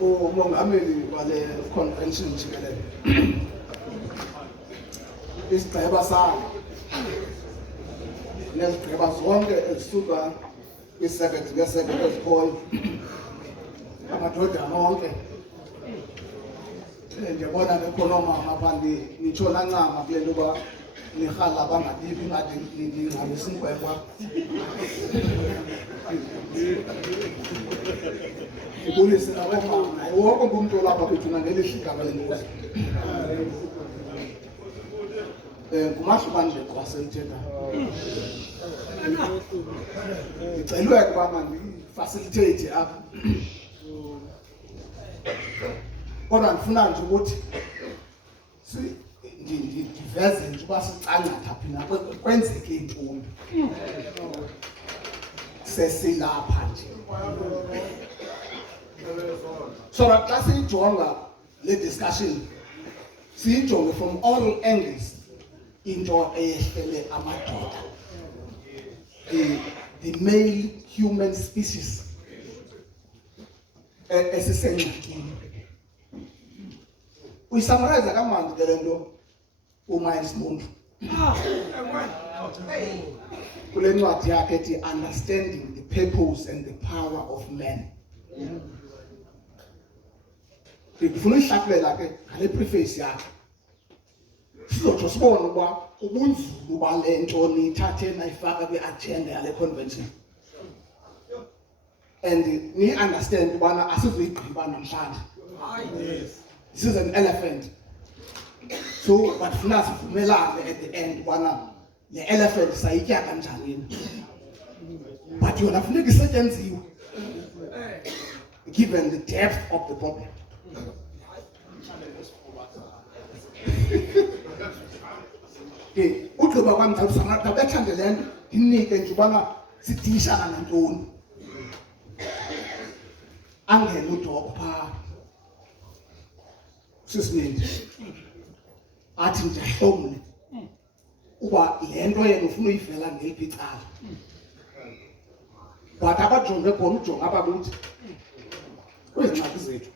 umongameli wale convention jikelele isigqeba salo nezigqeba zonke ezisuka kwisekethe ngesekethe ezikhoyo amadoda onke ndiyabona nekhonoma ngapha nitshona ncama kule nto uba nirhala bangabibi ngathi ndingxabisinkwenkwa ndibulise nabomama naye wonke umntu olapha kwethu nangelihle igama lenkosi ngumahlukane nje kwaselithetha ndicelwe ukuba mandifacilitate apha kodwa ndifuna nje ukuthi ndiveze nje uba sicancatha phina kwenzeke intoni sesilapha nje so that xa siyijonga le discussion siyijonge from all angles into eyehlele amadoda the male human species esisengxakini uyisummarize kamandi ke lento 𝐿𝐿 kule ncwadi yakhe ethi Understanding the Purpose and the Power of Man. Ndifuna uyihlakulela ke ngale preface yakhe sizotsho sibone ukuba ubunzulu bale nto niyithathe nayifaka kwi-agenda yale convention and ni-understand ubana asizuyigqiba namhlanje. This is an elephant. So but funa sivumelane at the end ubana le elephant sayitya kanjani but yona funeka isetyenziwe given the depth of the problem. Ugqiba kwam ndabethande le nto ndinike nje ubana sidishana nantoni angene udoko phaa sisininzi athi ndiyahlomle uba le nto yena ufuna uyivela ngeliphi icala but abajonge khona ujonga ababuthi kwezi ngxaki zethu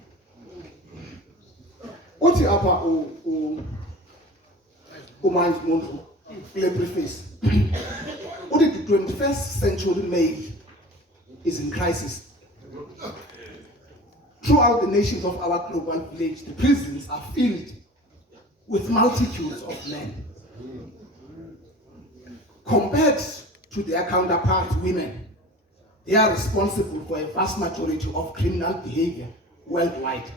uthi apha 𝐿𝐿 kule preface uthi the 21st century male is in crisis. Throughout the nations of our global village, the prisons are filled with multitudes of men. Compared to their counterparts, women, they are responsible for a vast majority of criminal behavior worldwide.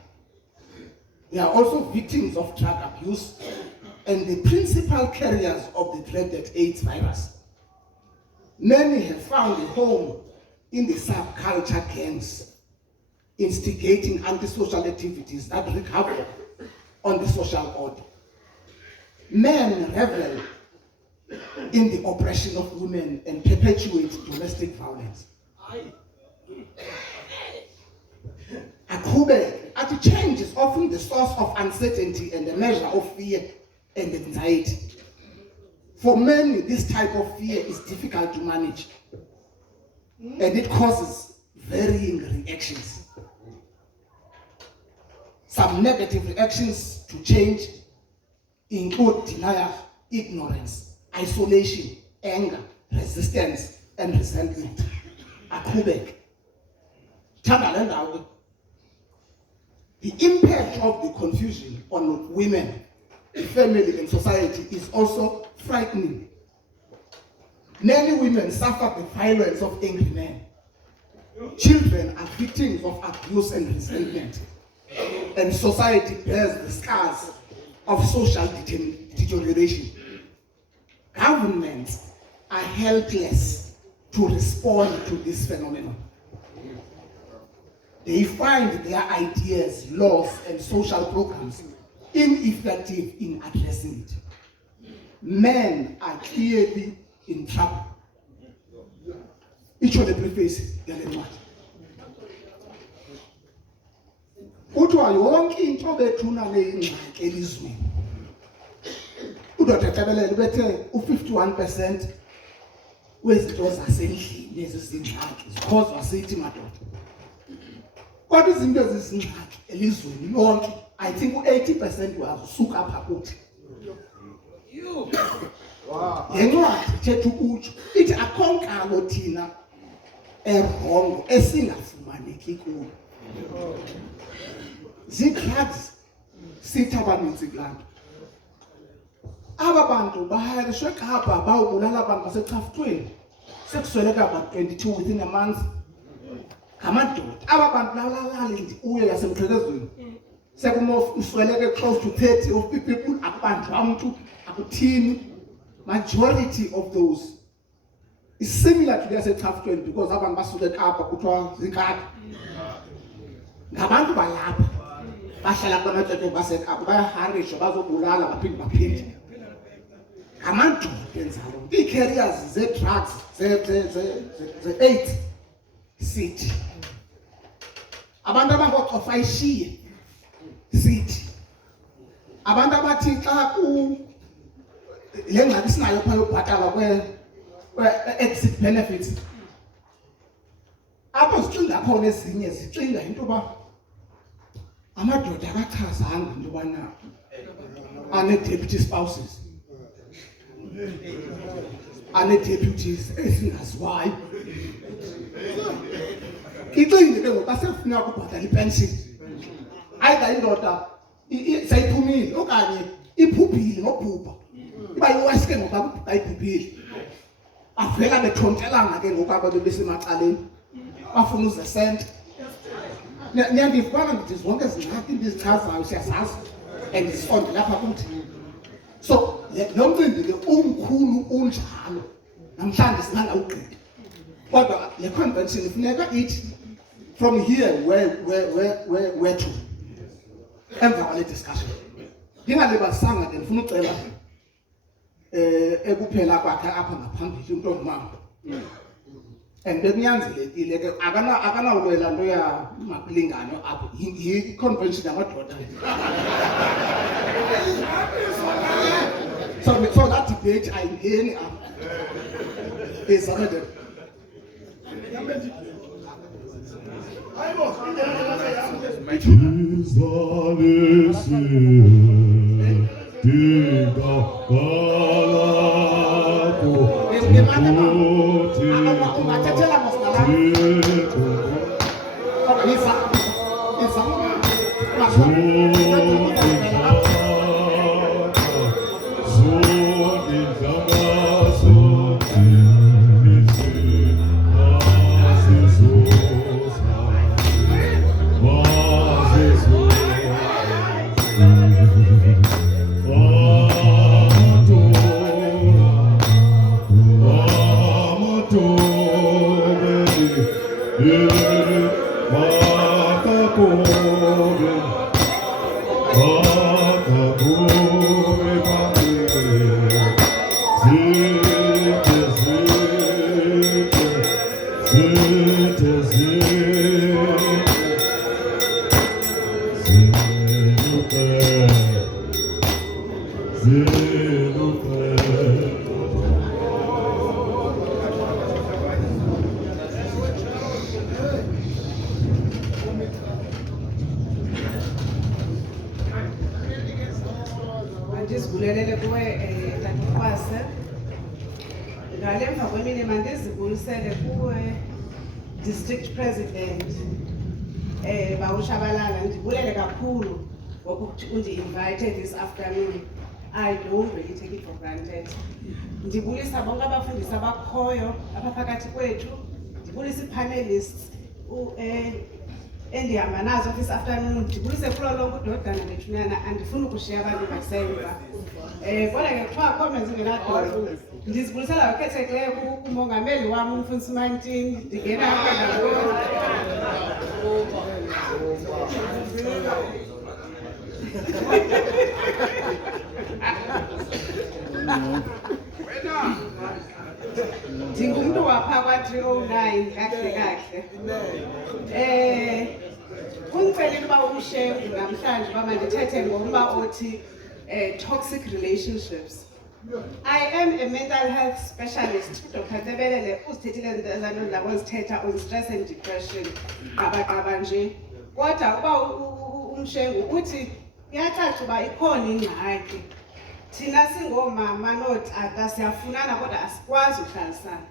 They are also victims of drug abuse and the principal carriers of the dreaded AIDS virus. Many have found a home in the subculture gangs, instigating antisocial activities that wreak havoc on the social order. Men revel in the oppression of women and perpetuate domestic violence. Aqhubeke, change is often the source of uncertainty and a measure of fear and anxiety. For many, this type of fear is difficult to manage, and it causes varying reactions. Some negative reactions to change include denial, ignorance, isolation, anger, resistance, and resentment. Aqhubeke. The impact of the confusion on women, family, and society is also frightening. Many women suffer the violence of angry men. Children are victims of abuse and resentment. And society bears the scars of social deterioration. Governments are helpless to respond to this phenomenon. They find their ideas, laws, and social programs ineffective in addressing it. Men are clearly in trouble. Each of the preface, kuthiwa yonke into bethuna leyingxaki elizweni uDr. Tabelele bethe u51% wezinto zasendlini lezi zingxaki zikhozwa sithi madoda Kodwa izinto ezizingxaki elizweni lonke, I think 80% wazo usuka apha kuthi. Ngencwadi ithetha ukutsho ithi akho nkalo thina erongo esingafumaneki kuyo. Zii-drugs sithi abanintsi kulaa nto. Aba bantu bahayarishwe Kapa bawubulala abantu baseChafutweni. Sekusweleka about 22 within a month. Ngamadoda. Aba bantu lalali uye yasemqhekezweni. Sekusweleke close to 30 of people akubanjwa umuntu akuthini. Majority of those is similar to the yaseChafutweni because abantu basuke Kapa kuthiwa zinkatha. Ngabantu balapha. Bahlala kwamatsheke baseKapa bayaharishwa bazobulala baphinde. Amantu enzalo ii-carriers ze-drugs ze-AIDS sithi abantu abangocofa ishiye sithi abantu abathi xa le ngxaki sinayo phaa yobhatala kwe-exit benefits apho zicinga khona ezinye zicinga into yoba amadoda akachazanga into yobana ane-deputy spouses ane-deputies esingaziwayo. Icinge ke ngoku asefuna ukubhatala ipension. Either indoda seyiphumile okanye ibhubhile ngobhubha. Iba yiwesi ke ngoku ayibhubhile. Avela bethontelana ke ngoku aba bebesemacaleni. Bafuna uzesenta. Niyandifana ndithi zonke ezingxaki ndizichazayo siyazazi and zisonde lapha kuthi. So, lo mcimbi ke umkhulu unjalo. Namhlanje singangawugqitha. Kodwa le convention ifuneka ithi from here where to. Emva kwale discussion. Ndingalibalisanga ke ndifuna ucela ekuphela kwakhe apha ngaphambili umuntu ongumama. And bekunyanzelekile ke akanawulwela nto ya makulingano apho i-convention yamadoda. So that debate ayingeni apha. Is already. Ndizibulelele kuwe Tatikwase. Ngalemva kwemini mandizibulisele kuwe District President Bawushabalala. Ndibulele kakhulu ngokuthi undi-invited this afternoon. I don't really take it for granted. Ndibulisa bonke abafundisi abakhoyo apha phakathi kwethu. Ndibulisa ii-panelists endihamba nazo this afternoon. Ndibulise kulo lonke udodana nethunyana andifuni ukushiya abantu basemva. Kodwa ke kuthiwa comments ngenadolo. Ndizibulisela okhethekileyo kumongameli wam uMfundisi uMantini. Ndingena apha ndingumntu wapha kwa-309 kahle. Undicelile uba umshefu namhlanje uba mandithethe ngomba othi toxic relationships. I am a mental health specialist. Dr. Tebelele usithethile ndazano ndabozithetha on stress and depression. Qaba nje kodwa uba umshengu uthi kuyacaca uba ikhona ingxaki. Thina singomama nootata siyafunana kodwa asikwazi uhlalisana.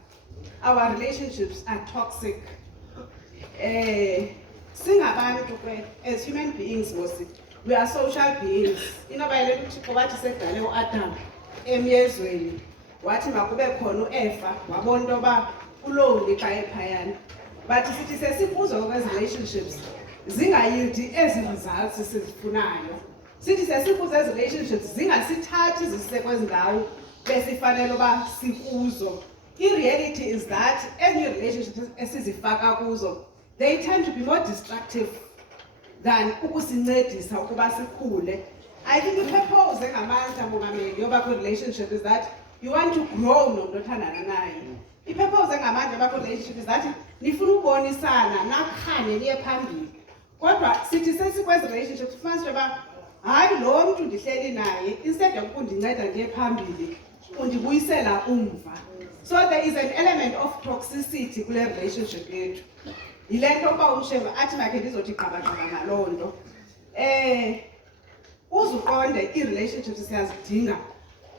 Our relationships are toxic. Singabantu ke, as human beings, we are social beings. Inobayele uThixo wathi sedale uAdam emyezweni wathi makube khona uEva wabona into yoba ulowuli xa ephayana. But sithi sesikuzo kwezi relationships zingayildi ezi results sizifunayo. Sithi sesikuzo ezi relationships zingasithathi zisise kwezi ndawo besifanele uba sikuzo. I-reality is that any relationships esizifaka kuzo, they tend to be more destructive than ukusincedisa ukuba sikhule. I think i-purpose engamandla mongameli yoba kwi-relationship is that you want to grow nomntu othandana naye. I-purpose engamandla yoba kwi-relationship is that nifuna ubonisana nakhanye niye phambili. Kodwa sithi sesikwezi relationships ufumanise yoba hayi lo mntu ndihleli naye instead yokundinceda ndiye phambili undibuyisela umva. So there is an element of toxicity kule relationship yethu. Yile nto uba umshengu athi makhe ndizothi gqabagqaba ngaloo nto. Uzuqonde i-relationships siyazidinga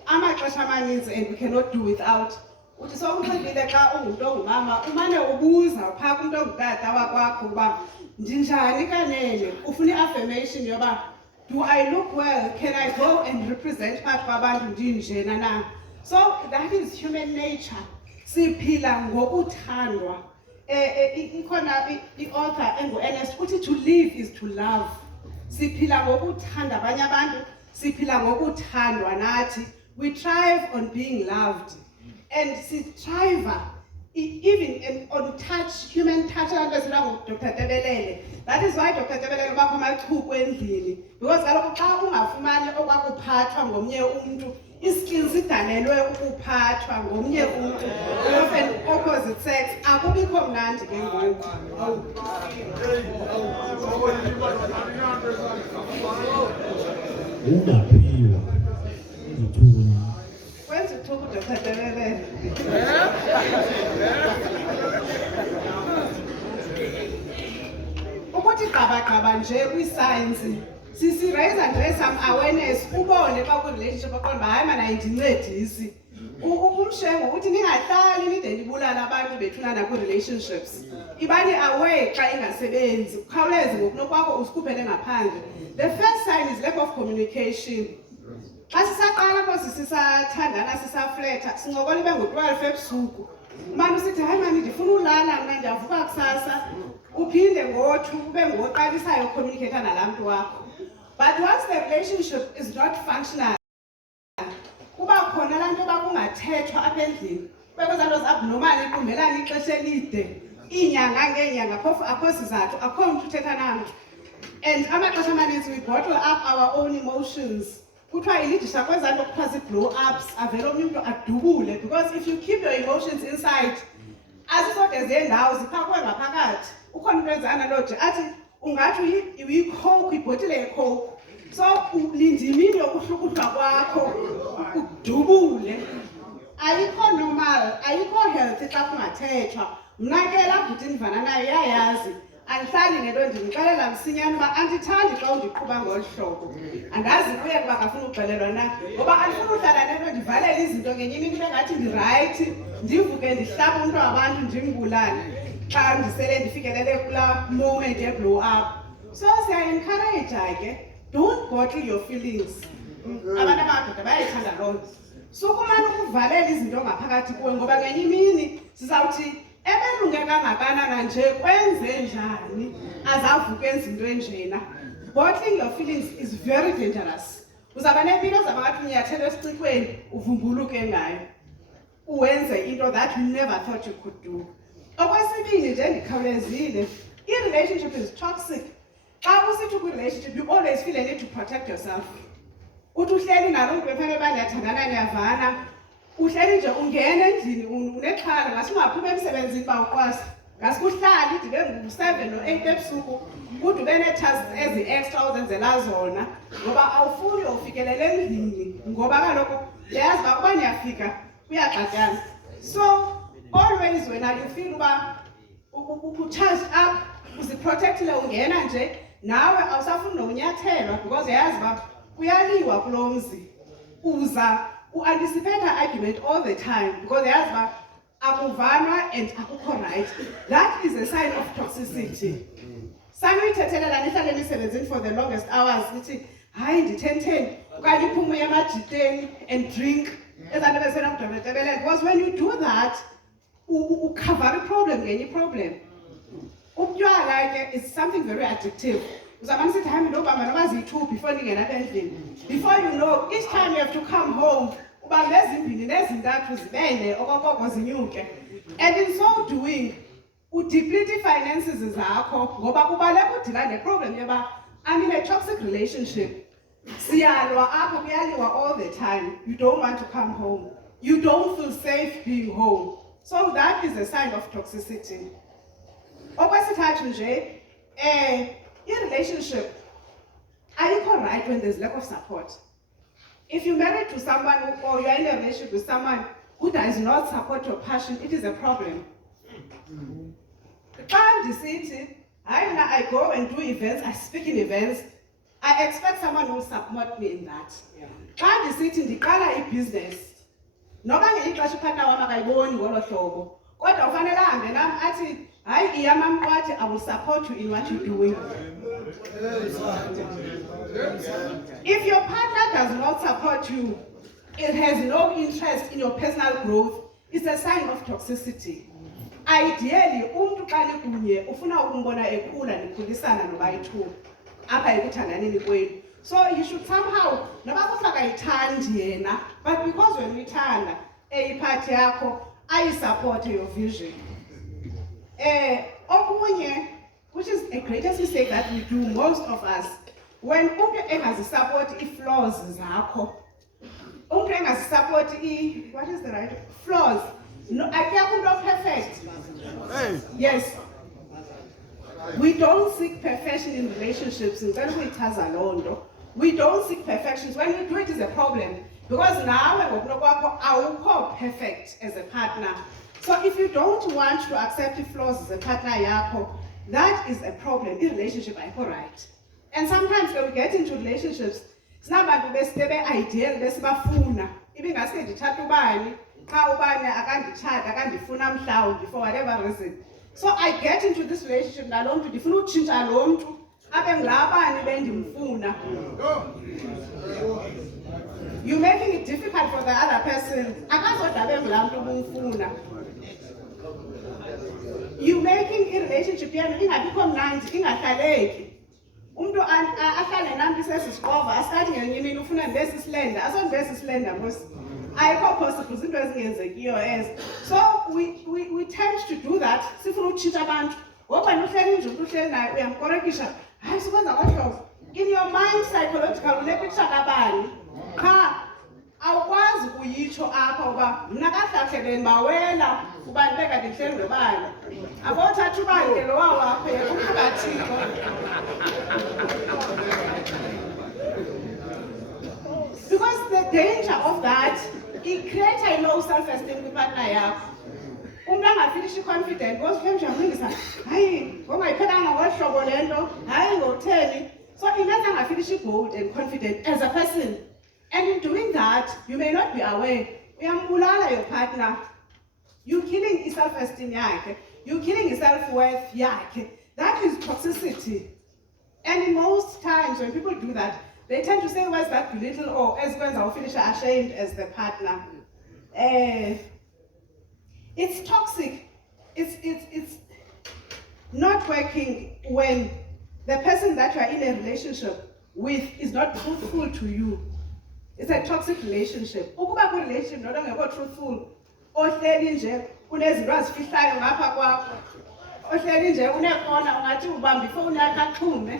amaxesha amaninzi and we cannot do without. Uthi sowunxibile xa ungumntu ongumama umane ubuza phaa kumntu ongutata wakwakho uba ndinjani kanene, ufuna i-affirmation yoba do I look well? Can I go and represent phakathi kwabantu ndinjena na? So that is human nature. Siphila ngokuthandwa. Ikhona i-author engu-Ernest uthi to live is to love. Siphila ngokuthanda abanye abantu, siphila ngokuthandwa nathi. We thrive on being loved. And we thrive even on touch, human touch. Dr. Tebelele. That is why Dr. Tebelele ubakho amachuku endlini. Because kaloku xa ungafumani okwakuphathwa ngomnye umntu, iskills idalelwe ukuphathwa ngomnye umntu, often opposite sex, akubikho mnandi ke ngoku. Ungaphiwa ithuba. Wenza uthuba uDr. Tebelele. Ukuthi gqabagqaba nje kwi-science raise and raise some awareness ubone xa ku-relationship aqonda uba hayi mana ayindincedisi. Umshengu uthi ningahlali nide nibulala abantu bethunana kwi-relationships. Ibani away xa ingasebenzi, ukhawuleze ngokunokwakho usikhuphele ngaphandle. The first sign is lack of communication. Xa sisaqala kosi sisathandana sisafletha sincokola ibe ngo-12 ebusuku. Umane usithi hayi mani ndifuna ulala mna ndiyavuka kusasa, uphinde ngo-2 ube ngoqalisayo ucommunicate nalaa mntu wakho. But once the relationship is not functional, kuba khona laa nto yoba kungathethwa apha endlini, kubekho zaa nto zi-abnormal iqumbelana ixesha elide, iinyanga ngeenyanga phofu akho sizathu, akho mntu uthetha namntu. And amaxesha amaninzi we bottle up our own emotions. Kuthiwa ilidisha kwezaa nto kuthiwa zii-blow-ups, avele omnye umntu adubule. Because if you keep your emotions inside, azizode ziyendawo ziphakwe ngaphakathi. Ukhona into ezana loje athi ungathi uyi-coke, ibhotile ye-coke. So ulinda imini yokuhlukuhlwa kwakho udubule. Ayikho normal, ayikho healthy xa kungathethwa. Mna ke laa bhuti ndivana nayo iyayazi. Andihlali ngento ndimxelela msinyane uba andithandi xa undiqhuba ngolu hlobo. Andazi kuye kuba ngafuna uxelelwa na. Ngoba andifuna uhlala nento ndivalele izinto ngenye imini ibe ngathi ndirayithi, ndivuke ndihlaba umntu wabantu ndimbulale xa ndisele ndifikelele kulaa moment ye-blow up. So siya-encourage ke, don't bottle your feelings. Abantu amadoda bayayithanda loo nto. Sukumane ukuvalela izinto ngaphakathi kuwe ngoba ngenye imini sizawuthi ebelunge kangakanana nje kwenze njani azavuke izinto enjena. Bottling your feelings is very dangerous. Uzaba nempilo zaba ngathi unyathelo esicikweni uvumbuluke ngayo. Uwenze into that you never thought you could do. Okwesibini nje ndikhawulezile, i-relationship is toxic. Xa usithi kwi-relationship you always feel a need to protect yourself. Uthi uhleli nalo mntu befanele uba niyathandana niyavana, uhleli nje ungena endlini unexhala ngase ungaphuma emsebenzini uba ukwasi. Ngase kuhlala idibe ngu-7 no-8 ebusuku kude ube nee-tasks ezi-extra ozenzela zona ngoba awufuni ufikelele endlini ngoba kaloku uyayazi uba kuba niyafika kuyaxatyana. So always wena you feel uba u-charged up, uziprotectile ungena nje nawe awusafuni nokunyathelwa because yazi ba kuyaliwa kulo mzi uza u-anticipate argument all the time because yazi ba akuvanwa and akukho right. That is a sign of toxicity. Sanuyithethelana nihlale nisebenzini for the longest hours nithi hayi ndi-10 okanye uphume emajiteni and drink ezanto besena kudobetebelele because when you do that ucover i-problem ngenye i-problem. Utywala ke is something very addictive. Uzamane sithi hayi ndobamba noba ziyi-2 before ndingena apha endlini. Before you know, each time you have to come home ubambe ezimbini nezintathu zibene okokoko zinyuke. And in so doing udeplete finances zakho ngoba kubaleka udila neproblem yoba I'm in a toxic relationship. Siyalwa apho kuyaliwa all the time. You don't want to come home. You don't feel safe being home. So that is a sign of toxicity. Okwesithathu nje i-relationship ayikho right when there's lack of support. If you're married to someone or you're in a relationship with someone who does not support your passion, it is a problem. I go and do events, I speak in events, I expect someone who will support me in that. Xa ndisithi ndiqala ibhiziness, noba ngelixa upartner wam akayiboni ngolo hlobo, kodwa ufanele ahambe nam athi, hayi iyamamqwathi, I will support you in what you're doing. If your partner does not support you, it has no interest in your personal growth, it's a sign of toxicity. Ideally, umuntu xa nikunye ufuna ukumbona ekhula nikhulisana nobayi-2 apha ekuthandaneni kwenu. So you should somehow, noba kufaka ayithandi yena, but because when uyithanda eyiphathi yakho ayisupport your vision. Okunye, which is a greatest mistake that we do, most of us, when umuntu engazisupport i-flaws zakho, umuntu engazisupport what is the right flaws? No, akekho umuntu perfect. Hey. Yes. We don't seek perfection in relationships. We don't seek perfections. When we do it, is a problem. Because now we're perfect as a partner. So if you don't want to accept the flaws as a partner, that is a problem. In relationship, I right. And sometimes when we get into relationships, it's not about the best ideal, best bafuna. Even as I chat ubani, how ubani akandichat, akandifuna mhlawumbi for whatever reason. So I get into this relationship nalomntu ndifuna utshintsha lo mntu abe ngilabani bendimfuna. You're making it difficult for the other person. Akazodabe ngilaa mntu ubumfuna. You making a relationship yenu ingabikho mnandi, ingahlaleki. Umuntu ahlale nampi sesisikova, asathi ngenye imini ufuna ndibe sisilenda, asondibe sisilenda mos. Ayikho possible izinto ezingenzekiyo ezo. So we tend to do that. Sifuna ukutshintsha abantu. Ngoba uhleli nje umuntu uhleli naye uyamkorekisha. Hayi sikwenza ngohlobo. In your mind psychological unepicture kabani. Cha awukwazi kuyitsho apha uba mina kahlahleleni bawela uba ndibeka ndihleli nobani. Abothatha ubani ke lo wakho yekuphakathiko. Because the danger of that, it creates a low self-esteem with partner yakho. Umuntu angafinishi confident, because mhlawumbe uyamlingisa, hayi, ngongayiphelanga ngohlobo lento, hayi ngotheni. So imenza angafinishi bold and confident as a person. And in doing that, you may not be aware. Uyambulala your partner. You're killing his self-esteem yakhe. You're killing his self-worth yakhe. That is toxicity. And in most times when people do that, they tend to say, where's that belittle or as when I'll finish ashamed as the partner. It's toxic. It's not working when the person that you are in a relationship with is not truthful to you. It's a toxic relationship. Ukuba ku relationship not ongekho truthful. Ohleli nje unezinto azifihlayo ngapha kwakho. Ohleli nje unekona ungathi ubamba ifoni yakhe axhume.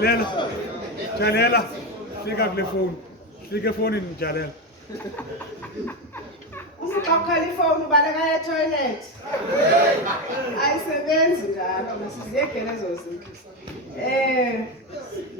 Jalela, fika kule phone. Fika phone Jalela. Usiqoqela ifoni ubaleka e-toilet. Ayisebenzi njalo, masiziyekele ezo zinto.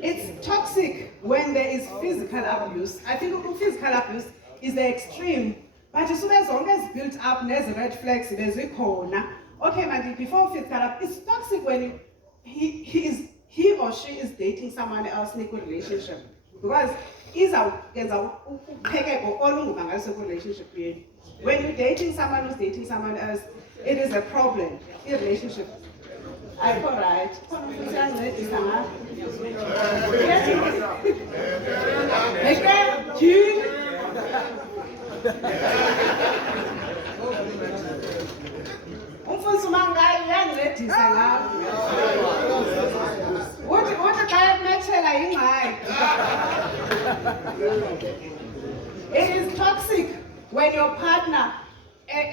It's toxic when there is physical abuse. I think physical abuse is the extreme. But as soon as long as built up, there's red flags, there's a corner. Okay, man, before physical abuse, it's toxic when he or she is dating someone else in a good relationship. Because it's a relationship. When you're dating someone who's dating someone else, it is a problem in a relationship. I feel right. It is toxic when your partner it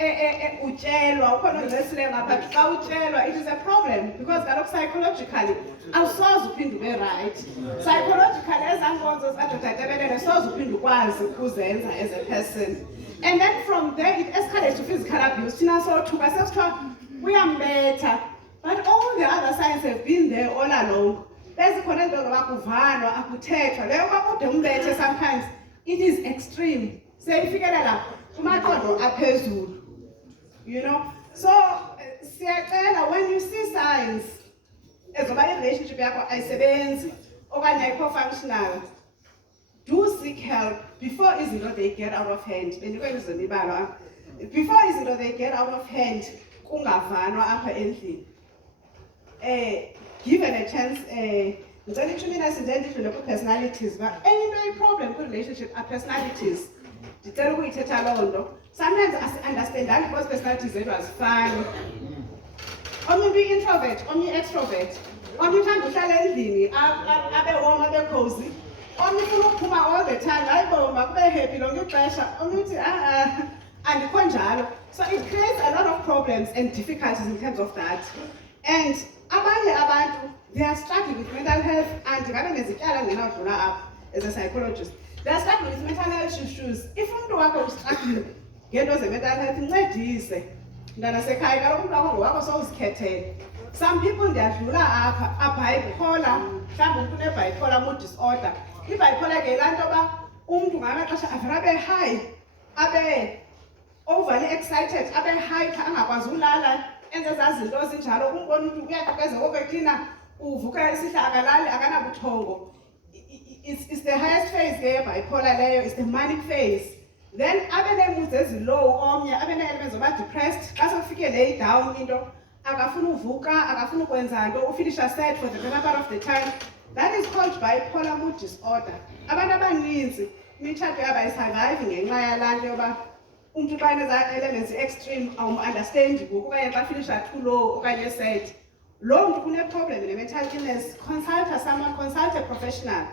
is a problem because psychologically awusoze uphinde ube right. Psychologically ezankonzo zadoda soze uphinde ukwazi ukuzenza as a person. And then from there it escalates to physical abuse. Thina sothuka sesithiwa uyambetha. But all the other signs have been there all along. There's khona into zokuvanwa akuthethwa. Leyo kwakude umbethe sometimes it is extreme. Seyifikelela kumaqondo aphezulu. You know? So siyacela when you see signs ezoba relationship yakho ayisebenzi okanye ayikho functional, do seek help before izinto they get out of hand. Before izinto they get out of hand, kungavanwa apha endlini. Given a chance, personalities, but any problem with relationship are personalities. Sometimes I understand that because personalities it was fun. Only be introvert, only extrovert. Only time to tell anything, abe warm, abe cozy. Only to all the time, I go, be happy, long pressure, only and konjalo. So it creates a lot of problems and difficulties in terms of that. And they are struggling with mental health and as a psychologist. They are struggling with mental health issues. If you are struggling, get those mental health, some people they are bipolar, bipolar mood disorder. If bipolar high, overly excited, high, and as those in it's the highest phase there, bipolar layer, it's the manic phase. Then abe is low, elements of depressed, doesn't lay down, akafuna uvuka, akafuna ukwenza into, ufinisha sad for the better part of the time. That is called bipolar mood disorder. Abantu abaninzi imitshato yabo ayisurviving ngenxa yalaa nto yoba umuntu xa elements extreme understand okanye xa finisha too low okanye sad. Lo muntu kune problem in mental illness, consult a professional.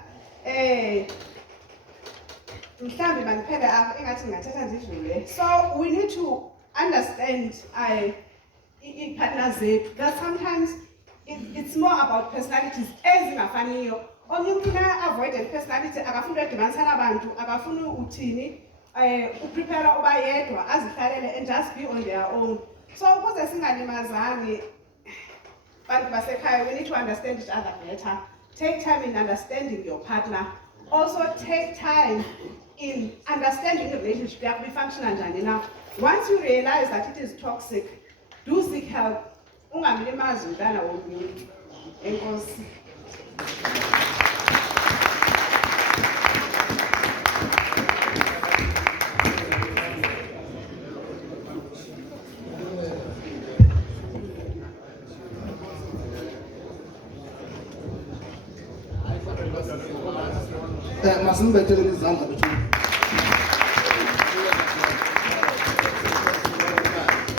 So we need to understand partners that sometimes it's more about personalities. Avoid personality, prepare and just be on their own. So we need to understand each other better. Take time in understanding your partner. Also take time in understanding the relationship. You have to be functional. Now, once you realize that it is toxic, do seek help. Masibethele izandla bethu.